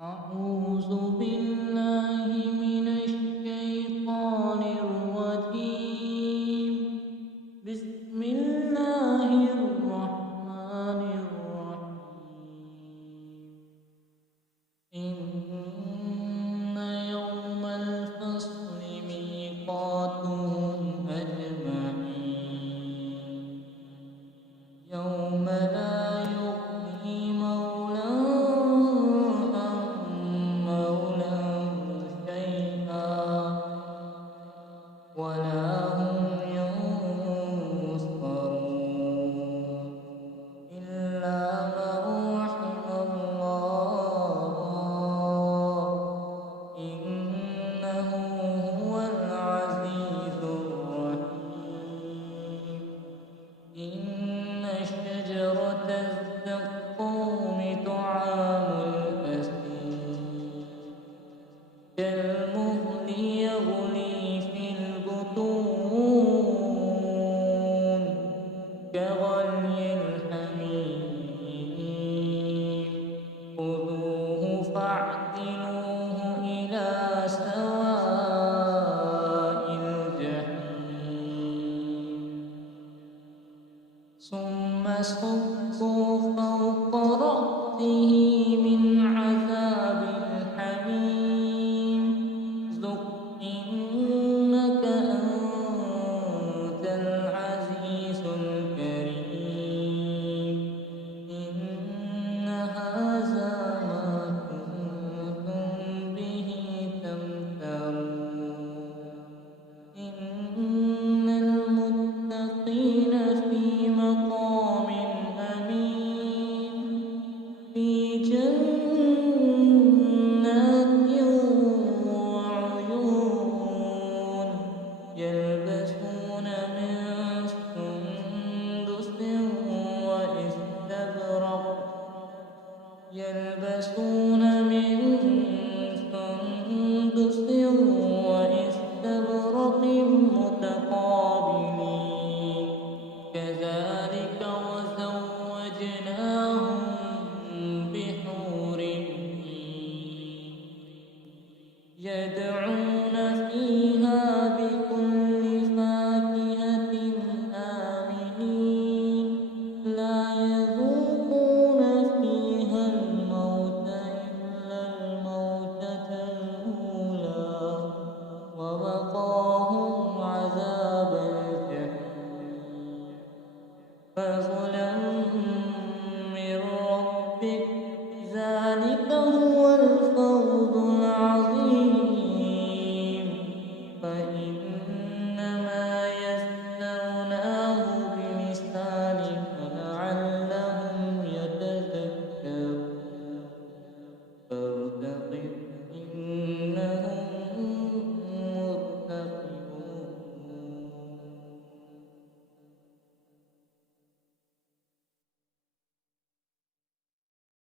أعوذ بالله من الشيطان الرجيم. بسم الله الرحمن الرحيم. إن يوم الفصل ميقاتهم أجمعين. يوم لا يغني مولى عن مولى شيئا ولا هم ينصرون إلا من رحم الله إنه هو العزيز الرحيم. إن شجرة الزقوم طعام الأثيم كالمهل يغلي في البطون كغلي الحميم خذوه فاعتلوه إلى سواء الجحيم ثم صبوا فوق رأسه من عذاب الحميم ذق إنك أنت العزيز الكريم. إن هذا ما كنتم به تمترون. إن المتقين في مقام أمين في جنات وعيون يلبسون من سندس وإستبرق يلبسون من سندس وإستبرق متقابلين كذلك وزوجناهم بحور عين